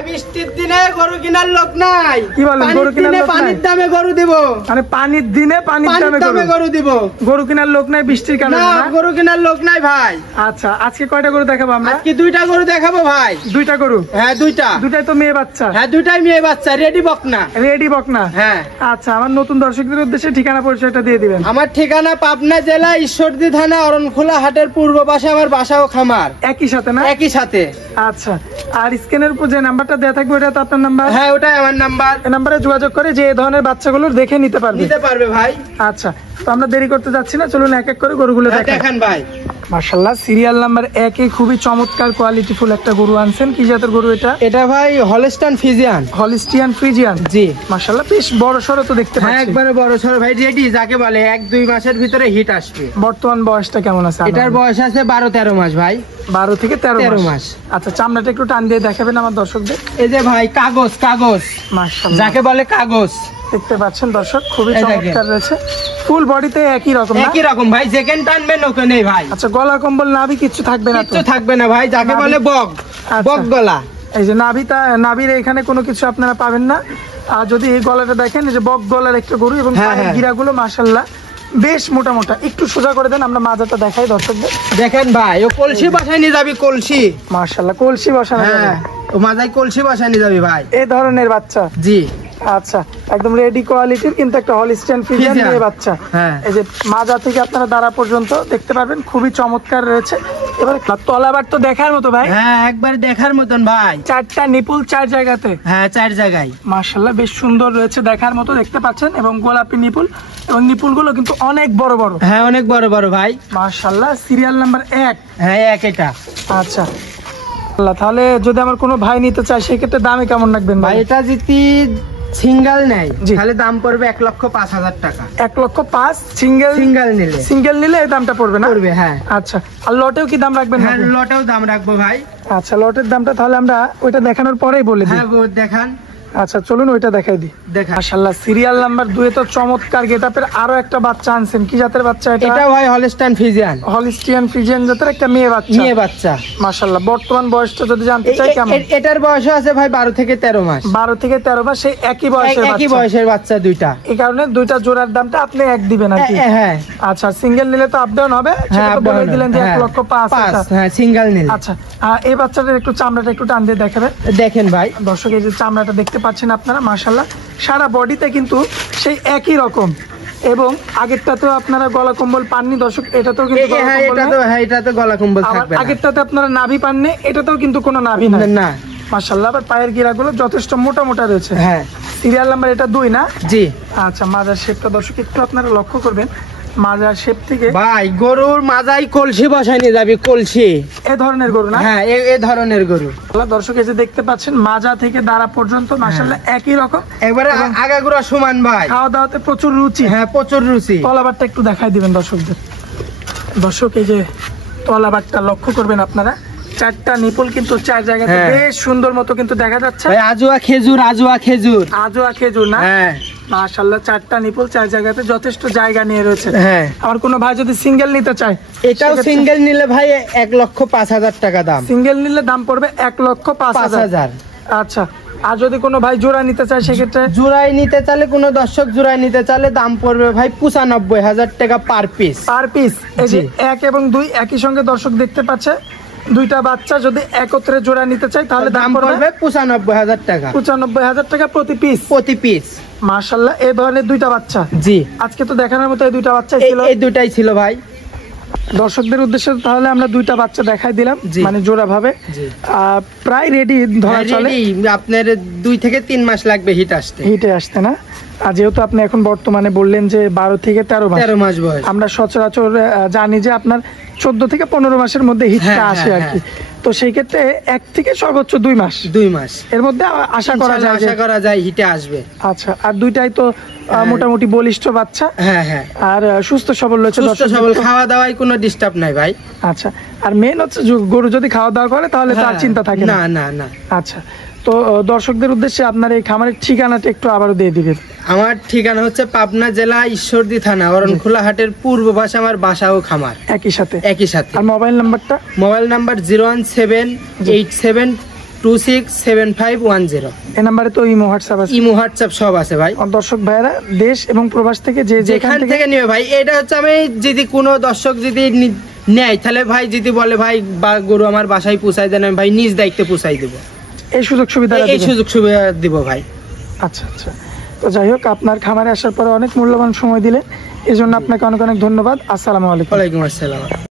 ভাই বৃষ্টির দিনে গরু কেনার লোক নাই। কি বলেন, গরু কেনার লোক নাই? পানির দামে গরু দিব, মানে পানির দিনে পানির দামে গরু দিব। গরু কেনার লোক নাই বৃষ্টির কারণে না, গরু কেনার লোক নাই ভাই। আচ্ছা, আজকে কয়টা গরু দেখাবো আমরা? আজকে দুইটা গরু দেখাবো ভাই। দুইটা গরু? হ্যাঁ দুইটা। দুইটাই তো মেয়ে বাচ্চা? হ্যাঁ দুইটাই মেয়ে বাচ্চা, রেডি বকনা। রেডি বকনা? হ্যাঁ। আচ্ছা, আমার নতুন দর্শকদের উদ্দেশ্যে ঠিকানা পরিচয়টা দিয়ে দিবেন। আমার ঠিকানা পাবনা জেলা ঈশ্বরদী থানা অরণখোলা হাটের পূর্ব পাশে আমার বাসা ও খামার। একই সাথে না? একই সাথে। আচ্ছা, আর স্ক্রিনের উপর যে নাম্বারটা দেয়া থাকবে ওটা তো আপনার নাম্বার? হ্যাঁ ওটাই আমার নাম্বার। এই নাম্বারে যোগাযোগ করে যে এই ধরনের বাচ্চাগুলো দেখে নিতে পারবে ভাই। আচ্ছা, তো আমরা দেরি করতে যাচ্ছি না, চলুন এক এক করে গরুগুলো দেখেন ভাই। মাশাআল্লাহ, সিরিয়াল নাম্বার 1 এ খুবই চমৎকার কোয়ালিটি ফুল একটা গরু আনছেন। কি জাতের গরু এটা? এটা ভাই হলস্টাইন ফ্রিজিয়ান। Holstein Friesian? জি। মাশাআল্লাহ, বেশ বড় সরো তো দেখতে পাচ্ছি। হ্যাঁ একবারে বড় সরো ভাই, রেডি যাকে বলে 1-2 মাসের ভিতরে হিট আসবে। বর্তমান বয়সটা কেমন আছে? এটার বয়স আছে 12-13 মাস ভাই। 12 থেকে 13 মাস। মাস। আচ্ছা, চামড়াটা একটু টান দিয়ে দেখাবেন আমার দর্শকদের। এই যে ভাই কাগজ কাগজ, মাশাআল্লাহ যাকে বলে কাগজ, দেখতে পাচ্ছেন দর্শক, খুবই চমৎকার রয়েছে। ফুল বডিতে একই রকম না? একই রকম ভাই, যেখানে টানবেন ওখানে ভাই। আচ্ছা, গলা কম্বল নাভি কিছু থাকবে না? কিছু থাকবে না ভাই, যাকে বলে বক। বক গলা। এই যে নাভির এখানে কোনো কিছু আপনারা পাবেন না। আর যদি এই গলাটা দেখেন, এই যে বক গলার একটা গরু এবং পায়ের গিরাগুলো মাশাআল্লাহ বেশ মোটা মোটা। একটু সোজা করে দেন, আমরা মাজাটা দেখাই দর্শকদের। দেখেন ভাই, ও কলসি বসায় নিয়ে যাবি, কলসি। মাশাআল্লাহ, কলসি বসানো যাবে? ও মাজায় কলসি বসায় নিয়ে যাবি ভাই। এই ধরনের বাচ্চা? জি। আচ্ছা, একদম রেডি কোয়ালিটির কিন্তু একটা হলিস্টাইন ফ্রিজিয়ান মেয়ে বাচ্চা। এই যে মাজা থেকে আপনারা দাঁড়া পর্যন্ত দেখতে পারবেন, খুবই চমৎকার রয়েছে। এবার তলাবার তো দেখার মতো ভাই। হ্যাঁ একবার দেখার মতন ভাই। 4টা নিপুল 4 জায়গাতে? হ্যাঁ 4 জায়গায়। মাশাআল্লাহ, বেশ সুন্দর রয়েছে, দেখার মতো দেখতে পাচ্ছেন। এবং গোলাপি নিপুল, এবং নিপুল গুলো কিন্তু অনেক বড় বড়। হ্যাঁ অনেক বড় বড় ভাই। মাশাআল্লাহ, সিরিয়াল নাম্বার 1? হ্যাঁ 1 এটা। আচ্ছা, তাহলে যদি আমার কোনো ভাই নিতে চায় সেক্ষেত্রে দামে কেমন রাখবেন ভাই? এটা যদি সিঙ্গেল নেয় তাহলে দাম পড়বে 1,05,000 টাকা। 1,05,000? সিঙ্গেল নিলে এই দামটা পড়বে না? পড়বে, হ্যাঁ। আচ্ছা, আর লটেও কি দাম রাখবেন? হ্যাঁ লটেও দাম রাখবো ভাই। আচ্ছা, লটের দামটা তাহলে আমরা ওইটা দেখানোর পরেই বলে দিই। হ্যাঁ দেখান। আচ্ছা, চলুন ওইটা দেখাই দিই। মাশাআল্লাহ, সিরিয়াল নাম্বার 2 এ তো চমৎকার গেটআপের আরো একটা বাচ্চা আনছেন। কি জাতের বাচ্চা এটা? এটা ভাই হলস্টাইন ফ্রিজিয়ান। হলিস্টিয়ান ফ্রিজিয়ান জাতের একটা মেয়ে বাচ্চা। মাশাআল্লাহ, বর্তমান বয়সটা যদি জানতে চাই কেমন? এটার বয়স আছে ভাই 12 থেকে 13 মাস। 12 থেকে 13 মাস, সেই একই বয়সের বাচ্চা দুইটা। এই কারণে দুইটা জোড়ার দামটা আপনি এক দিবেন আর কি? হ্যাঁ। আচ্ছা, সিঙ্গেল নিলে তো আপ ডাউন হবে, সেটা তো বলে দিলেন যে 1,05,000। হ্যাঁ সিঙ্গেল নিলে। আচ্ছা, এই বাচ্চাটার একটু চামড়াটা একটু টান দিয়ে দেখাবেন। দেখেন ভাই দর্শক, এই যে চামড়াটা দেখতে পাচ্ছেন আপনারা, মাশাআল্লাহ সারা বডিতে কিন্তু সেই একই রকম। এবং আগেরটাতেও আপনারা গলা কম্বল পাননি দর্শক, এটাতেও কিন্তু এটাতে গলা কম্বল থাকবে। আগেরটাতে আপনারা নাভি পাননি, এটাতেও কিন্তু কোনো নাভি না। মাশাআল্লাহ, আবার পায়ের গিরাগুলো যথেষ্ট মোটা মোটা রয়েছে। হ্যাঁ, সিরিয়াল নাম্বার এটা 2 না? জি। আচ্ছা, মাজার শেপটা দর্শক একটু আপনারা লক্ষ্য করবেন। মাজার শেপ থেকে ভাই গরুর মাজায় কলসি বসায় নিয়ে যাবি, কলসি। এই ধরনের গরু না? হ্যাঁ এই ধরনের গরু। দর্শক, এই যে দেখতে পাচ্ছেন মাজা থেকে দাঁড়া পর্যন্ত মাশাআল্লাহ একই রকম, একবারে আগাগোড়া সমান ভাই। খাওয়া দাওয়াতে প্রচুর রুচি। হ্যাঁ প্রচুর রুচি। তলাবারটা একটু দেখাই দিবেন দর্শকদের। দর্শক, এই যে তলাবারটা লক্ষ্য করবেন আপনারা, 4টা নিপুল কিন্তু 4 জায়গাতে বেশ সুন্দর মতো কিন্তু দেখা যাচ্ছে। আজুয়া খেজুর না? হ্যাঁ মাশাআল্লাহ, 4টা নিপুল 4 জায়গাতে যথেষ্ট জায়গা নিয়ে রয়েছে। হ্যাঁ, আর কোনো ভাই যদি সিঙ্গেল নিতে চায়, এটাও সিঙ্গেল নিলে ভাই 1,05,000 টাকা দাম। সিঙ্গেল নিলে দাম পড়বে 1,05,000। আচ্ছা, আর যদি কোনো ভাই জোড়া নিতে চায় সেক্ষেত্রে? জোড়াই নিতে চাইলে, কোনো দর্শক জোড়াই নিতে চাইলে দাম পড়বে ভাই 95,000 টাকা পার পিস। এই যে 1 এবং 2 একই সঙ্গে দর্শক দেখতে পাচ্ছে, দুইটা বাচ্চা যদি একত্রে জোড়া নিতে চাই তাহলে দাম পড়বে 95,000 টাকা। 95,000 টাকা প্রতি পিস। মাশাআল্লাহ, এই ধরনের দুইটা বাচ্চা। জি, আজকে তো দেখানোর মতো এই দুইটা বাচ্চা ছিল। এই দুটাই ছিল ভাই দর্শকদের উদ্দেশ্যে। তাহলে আমরা দুইটা বাচ্চা দেখাই দিলাম, মানে জোড়া ভাবে প্রায় রেডি ধরা চলে। আপনার 2 থেকে 3 মাস লাগবে হিটে আসতে না? আর যেহেতু আপনি এখন বর্তমানে বললেন যে 12 থেকে 13 মাস বয়স, আমরা সচরাচর জানি যে আপনার 14 থেকে 15 মাসের মধ্যে হিটটা আসে আর কি। তো সেই ক্ষেত্রে 1 থেকে সর্বোচ্চ 2 মাস এর মধ্যে আশা করা যায় হিটে আসবে। আচ্ছা, আর দুইটাই তো মোটামুটি বলিষ্ঠ বাচ্চা। হ্যাঁ, আর সুস্থ সবল রয়েছে, খাওয়া দাওয়ায় কোনো ডিস্টার্ব নাই ভাই। আচ্ছা, আর মেন হচ্ছে গরু যদি খাওয়া দাওয়া করে তাহলে তার চিন্তা থাকে না। আচ্ছা, তো দর্শকদের উদ্দেশ্যে আপনার এই খামারের ঠিকানাটা একটু আবারও দিয়ে দিবেন। আমার ঠিকানা হচ্ছে পাবনা জেলা ঈশ্বরদী থানা অরণখোলা হাটের পূর্ব পাশে আমার বাসা ও খামার। একই সাথে। আর মোবাইল নাম্বার 01787 267510। এই নাম্বারে তো ইমো হোয়াটসঅ্যাপ আছে? ইমো হোয়াটসঅ্যাপ সব আছে ভাই। দর্শক ভাইরা দেশ এবং প্রবাস থেকে যেখান থেকে নেবে ভাই, এটা হচ্ছে আমি যদি কোনো দর্শক যদি নেয় তাহলে ভাই যদি বলে ভাই বা গরু আমার বাসায় পৌঁছাই দেন, আমি ভাই নিজ দায়িত্বে পৌঁছাই দেবো। এই সুযোগ সুবিধা দিব ভাই। আচ্ছা আচ্ছা, তো যাই হোক, আপনার খামারে আসার পরে অনেক মূল্যবান সময় দিলেন, এই জন্য আপনাকে অনেক অনেক ধন্যবাদ। আসসালামু আলাইকুম। ওয়ালাইকুম আসসালাম।